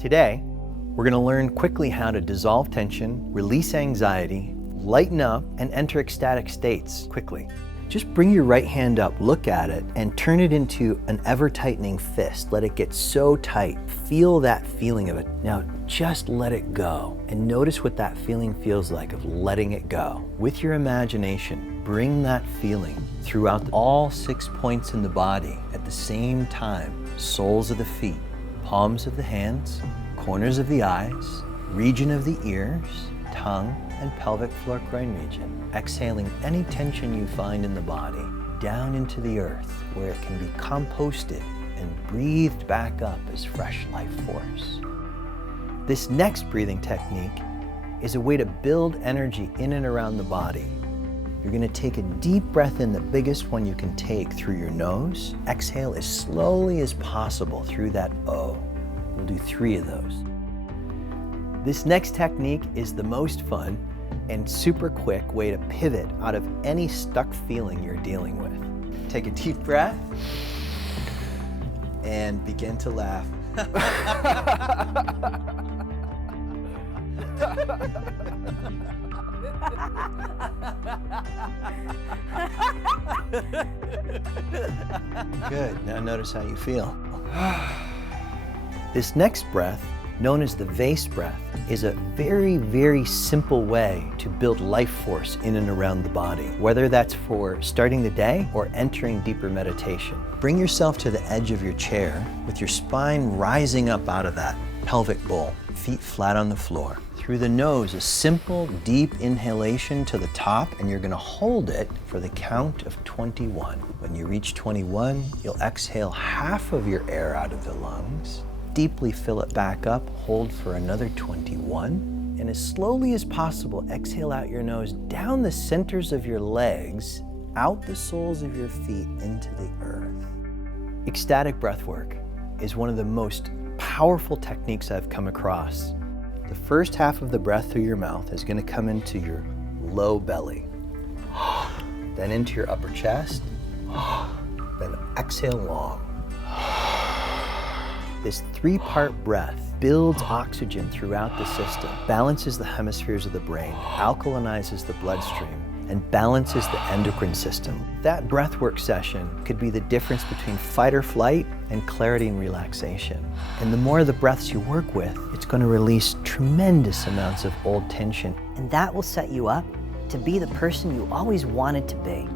Today, we're going to learn quickly how to dissolve tension, release anxiety, lighten up, and enter ecstatic states quickly. Just bring your right hand up, look at it, and turn it into an ever-tightening fist. Let it get so tight. Feel that feeling of it. Now, just let it go, and notice what that feeling feels like of letting it go. With your imagination, bring that feeling throughout all 6 points in the body at the same time. Soles of the feet, palms of the hands, corners of the eyes, region of the ears, tongue, and pelvic floor groin region. Exhaling any tension you find in the body down into the earth where it can be composted and breathed back up as fresh life force. This next breathing technique is a way to build energy in and around the body. You're going to take a deep breath in, the biggest one you can take, through your nose. Exhale as slowly as possible through that O. We'll do 3 of those. This next technique is the most fun and super quick way to pivot out of any stuck feeling you're dealing with. Take a deep breath and begin to laugh. Good, now notice how you feel. This next breath, known as the Vase breath, is a very, very simple way to build life force in and around the body, whether that's for starting the day or entering deeper meditation. Bring yourself to the edge of your chair with your spine rising up out of that pelvic bowl, feet flat on the floor. Through the nose, a simple, deep inhalation to the top, and you're gonna hold it for the count of 21. When you reach 21, you'll exhale half of your air out of the lungs. Deeply fill it back up, hold for another 21, and as slowly as possible, exhale out your nose, down the centers of your legs, out the soles of your feet into the earth. Ecstatic breathwork is one of the most powerful techniques I've come across. The first half of the breath through your mouth is going to come into your low belly, then into your upper chest, then exhale long. This 3-part breath builds oxygen throughout the system, balances the hemispheres of the brain, alkalinizes the bloodstream, and balances the endocrine system. That breathwork session could be the difference between fight or flight and clarity and relaxation. And the more of the breaths you work with, it's going to release tremendous amounts of old tension. And that will set you up to be the person you always wanted to be.